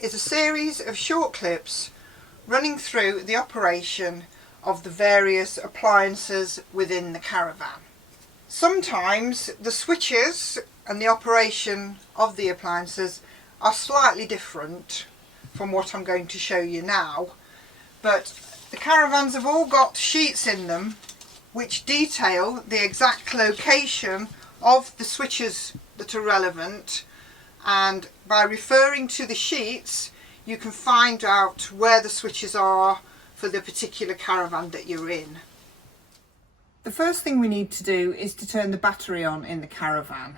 is a series of short clips running through the operation of the various appliances within the caravan. Sometimes the switches and the operation of the appliances are slightly different from what I'm going to show you now, but the caravans have all got sheets in them which detail the exact location of the switches that are relevant, and by referring to the sheets you can find out where the switches are for the particular caravan that you're in. The first thing we need to do is to turn the battery on in the caravan.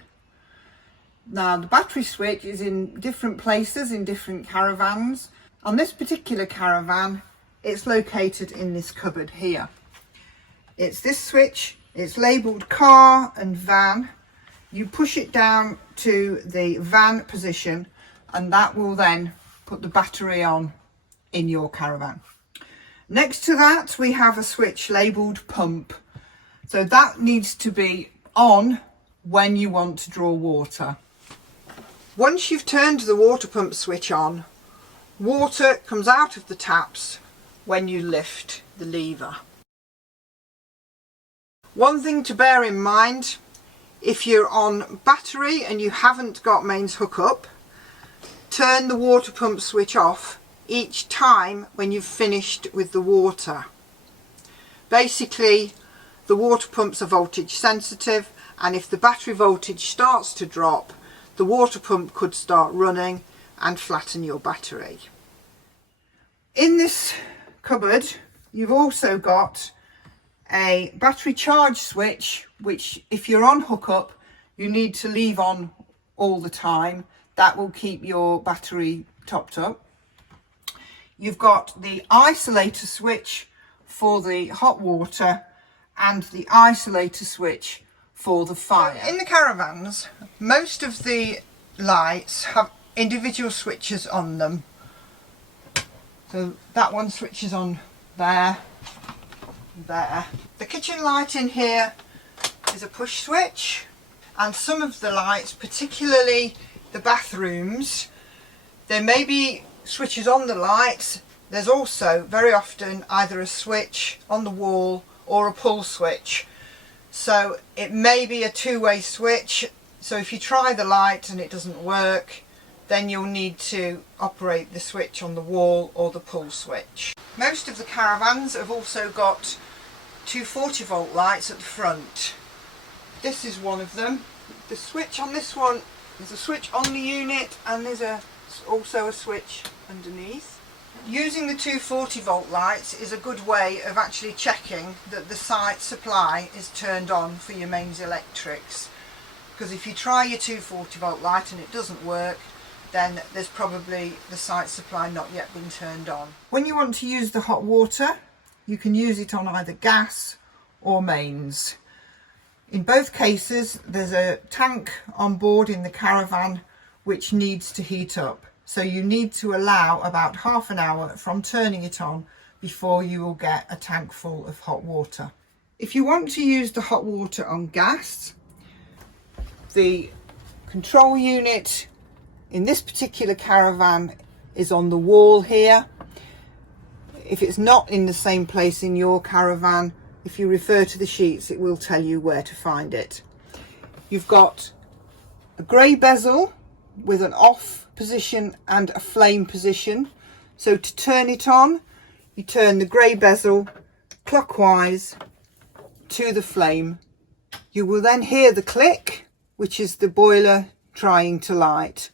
Now the battery switch is in different places in different caravans. On this particular caravan it's located in this cupboard here. It's this switch, it's labelled car and van. You push it down to the van position and that will then put the battery on in your caravan. Next to that we have a switch labelled pump. So that needs to be on when you want to draw water. Once you've turned the water pump switch on, water comes out of the taps when you lift the lever. One thing to bear in mind, if you're on battery and you haven't got mains hookup, turn the water pump switch off each time when you've finished with the water. Basically, the water pumps are voltage sensitive, and if the battery voltage starts to drop, the water pump could start running and flatten your battery. In this cupboard you've also got a battery charge switch, which if you're on hookup you need to leave on all the time. That will keep your battery topped up. You've got the isolator switch for the hot water and the isolator switch for the fire. In the caravans, most of the lights have individual switches on them. So that one switches on there, there. The kitchen light in here is a push switch, and some of the lights, particularly the bathrooms, there may be switches on the lights. There's also very often either a switch on the wall or a pull switch. So it may be a two-way switch. So if you try the light and it doesn't work, then you'll need to operate the switch on the wall or the pull switch. Most of the caravans have also got 240 volt lights at the front. This is one of them. The switch on this one, there's a switch on the unit and there's also a switch underneath. Using the 240 volt lights is a good way of actually checking that the site supply is turned on for your mains electrics, because if you try your 240 volt light and it doesn't work, then there's probably the site supply not yet been turned on. When you want to use the hot water, you can use it on either gas or mains. In both cases there's a tank on board in the caravan which needs to heat up. So you need to allow about half an hour from turning it on before you will get a tank full of hot water. If you want to use the hot water on gas, the control unit in this particular caravan is on the wall here. If it's not in the same place in your caravan, if you refer to the sheets, it will tell you where to find it. You've got a grey bezel with an off position and a flame position. So to turn it on, you turn the grey bezel clockwise to the flame. You will then hear the click, which is the boiler trying to light.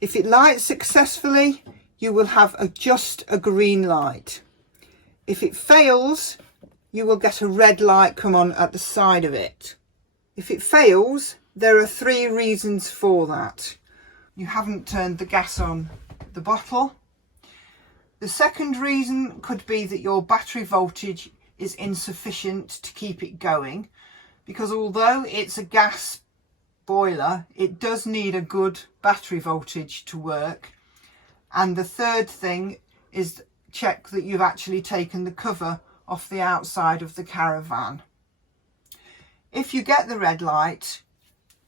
If it lights successfully, you will have just a green light. If it fails, you will get a red light come on at the side of it. If it fails, there are 3 reasons for that. You haven't turned the gas on the bottle. The second reason could be that your battery voltage is insufficient to keep it going, because although it's a gas boiler, it does need a good battery voltage to work. And the third thing is check that you've actually taken the cover off the outside of the caravan. If you get the red light,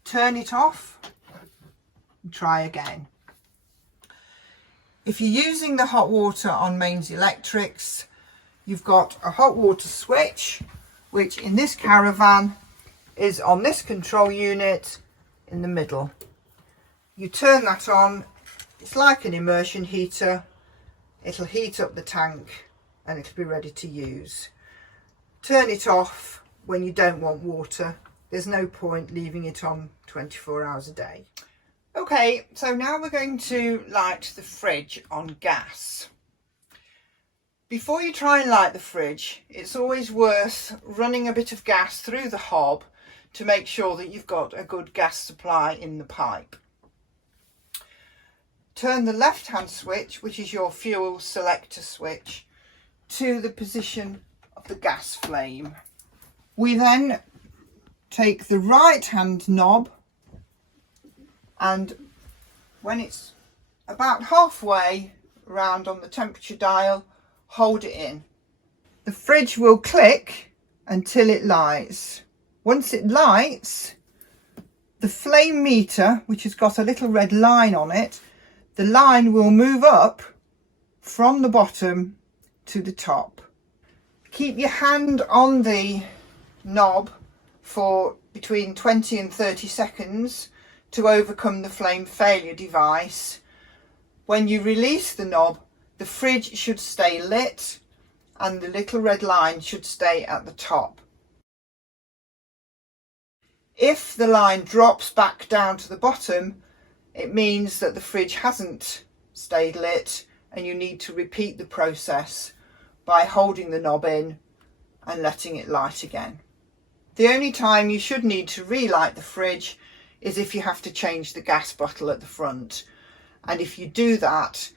turn it off and try again. If you're using the hot water on mains electrics, you've got a hot water switch, which in this Caravan is on this control unit in the middle. You turn that on, it's like an immersion heater. It'll heat up the tank and it'll be ready to use. Turn it off when you don't want water. There's no point leaving it on 24 hours a day. Okay, so now we're going to light the fridge on gas. Before you try and light the fridge, it's always worth running a bit of gas through the hob to make sure that you've got a good gas supply in the pipe. Turn the left hand switch, which is your fuel selector switch, to the position of the gas flame. We then take the right hand knob, and when it's about halfway around on the temperature dial, hold it in. The fridge will click until it lights. Once it lights, the flame meter, which has got a little red line on it, the line will move up from the bottom to the top. Keep your hand on the knob for between 20 and 30 seconds to overcome the flame failure device. When you release the knob, the fridge should stay lit and the little red line should stay at the top. If the line drops back down to the bottom, it means that the fridge hasn't stayed lit and you need to repeat the process by holding the knob in and letting it light again. The only time you should need to relight the fridge is if you have to change the gas bottle at the front. And if you do that,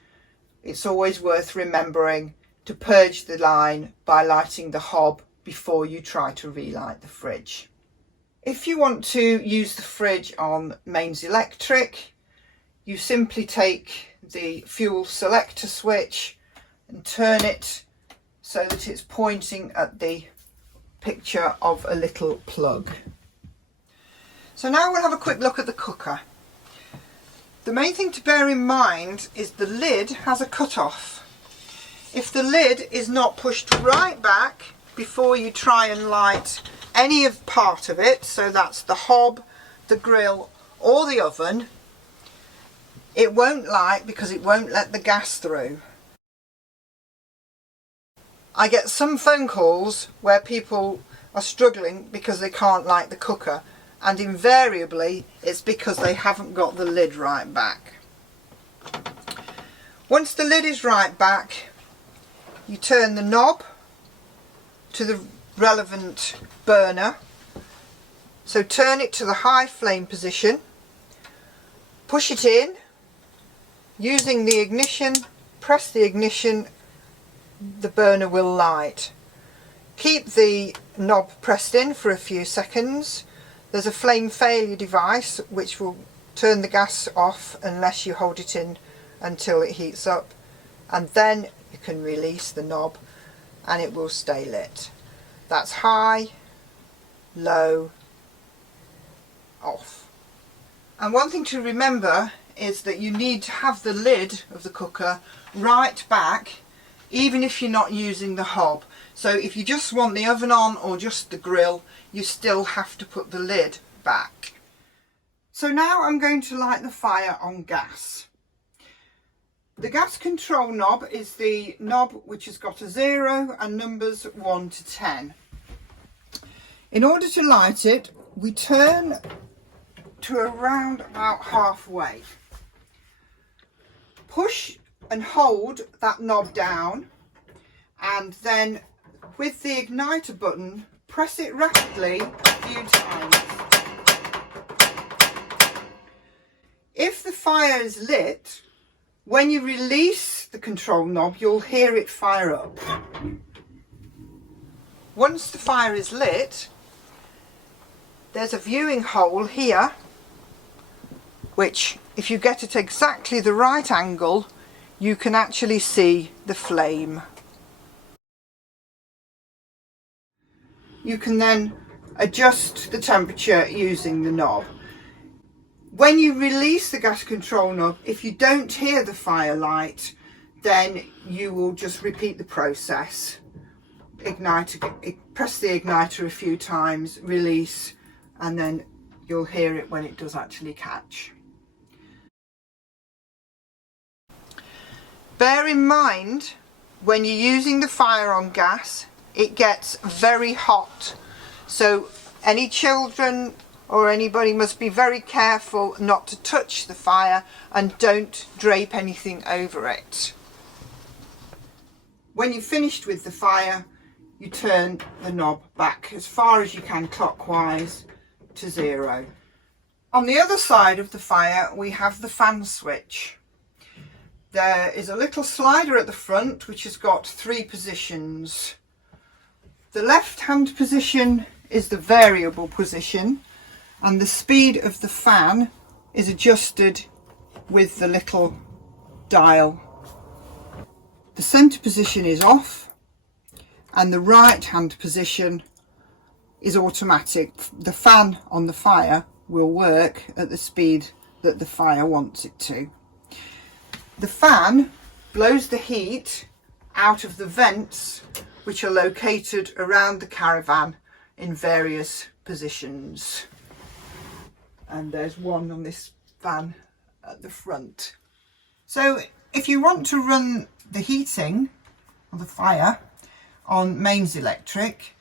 it's always worth remembering to purge the line by lighting the hob before you try to relight the fridge. If you want to use the fridge on mains electric, you simply take the fuel selector switch and turn it so that it's pointing at the picture of a little plug. So now we'll have a quick look at the cooker. The main thing to bear in mind is the lid has a cut-off. If the lid is not pushed right back before you try and light any of part of it, so that's the hob, the grill or the oven, it won't light because it won't let the gas through. I get some phone calls where people are struggling because they can't light the cooker, and invariably it's because they haven't got the lid right back. Once the lid is right back, you turn the knob to the relevant burner. So turn it to the high flame position, push it in, using the ignition, press the ignition, the burner will light. Keep the knob pressed in for a few seconds. There's a flame failure device which will turn the gas off unless you hold it in until it heats up, and then you can release the knob and it will stay lit. That's high, low, off. And one thing to remember is that you need to have the lid of the cooker right back even if you're not using the hob. So if you just want the oven on or just the grill, you still have to put the lid back. So now I'm going to light the fire on gas. The gas control knob is the knob which has got a 0 and numbers 1 to 10. In order to light it, we turn to around about halfway. Push and hold that knob down, and then with the igniter button, press it rapidly a few times. If the fire is lit, when you release the control knob, you'll hear it fire up. Once the fire is lit, there's a viewing hole here, which if you get at exactly the right angle, you can actually see the flame. You can then adjust the temperature using the knob. When you release the gas control knob, if you don't hear the fire light, then you will just repeat the process. Press the igniter a few times, release, and then you'll hear it when it does actually catch. Bear in mind, when you're using the fire on gas, it gets very hot. So any children or anybody must be very careful not to touch the fire, and don't drape anything over it. When you've finished with the fire, you turn the knob back as far as you can clockwise to 0. On the other side of the fire, we have the fan switch. There is a little slider at the front which has got 3 positions. The left hand position is the variable position, and the speed of the fan is adjusted with the little dial. The centre position is off, and the right hand position is automatic. The fan on the fire will work at the speed that the fire wants it to. The fan blows the heat out of the vents which are located around the caravan in various positions. And there's one on this fan at the front. So if you want to run the heating or the fire on mains electric,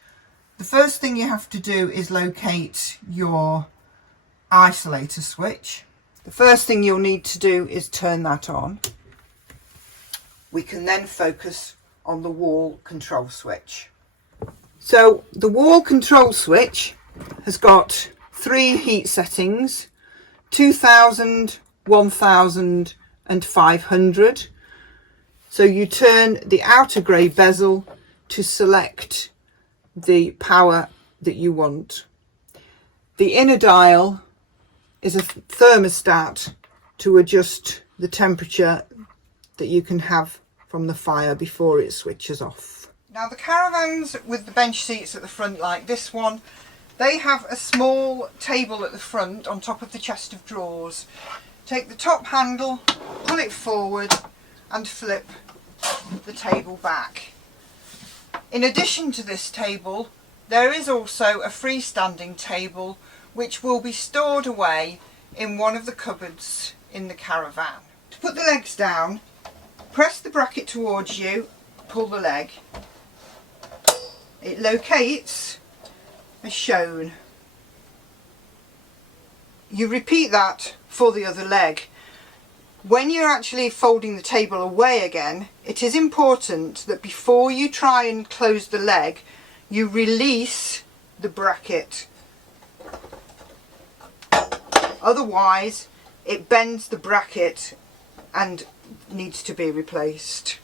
the first thing you have to do is locate your isolator switch. The first thing you'll need to do is turn that on. We can then focus on the wall control switch. So the wall control switch has got 3 heat settings: 2000, 1000 and 500. So you turn the outer grey bezel to select the power that you want. The inner dial is a thermostat to adjust the temperature that you can have from the fire before it switches off. Now the caravans with the bench seats at the front, like this one, they have a small table at the front on top of the chest of drawers. Take the top handle, pull it forward and flip the table back. In addition to this table, there is also a freestanding table which will be stored away in one of the cupboards in the caravan. To put the legs down, press the bracket towards you, pull the leg. It locates as shown. You repeat that for the other leg. When you're actually folding the table away again, it is important that before you try and close the leg, you release the bracket. Otherwise, it bends the bracket and needs to be replaced.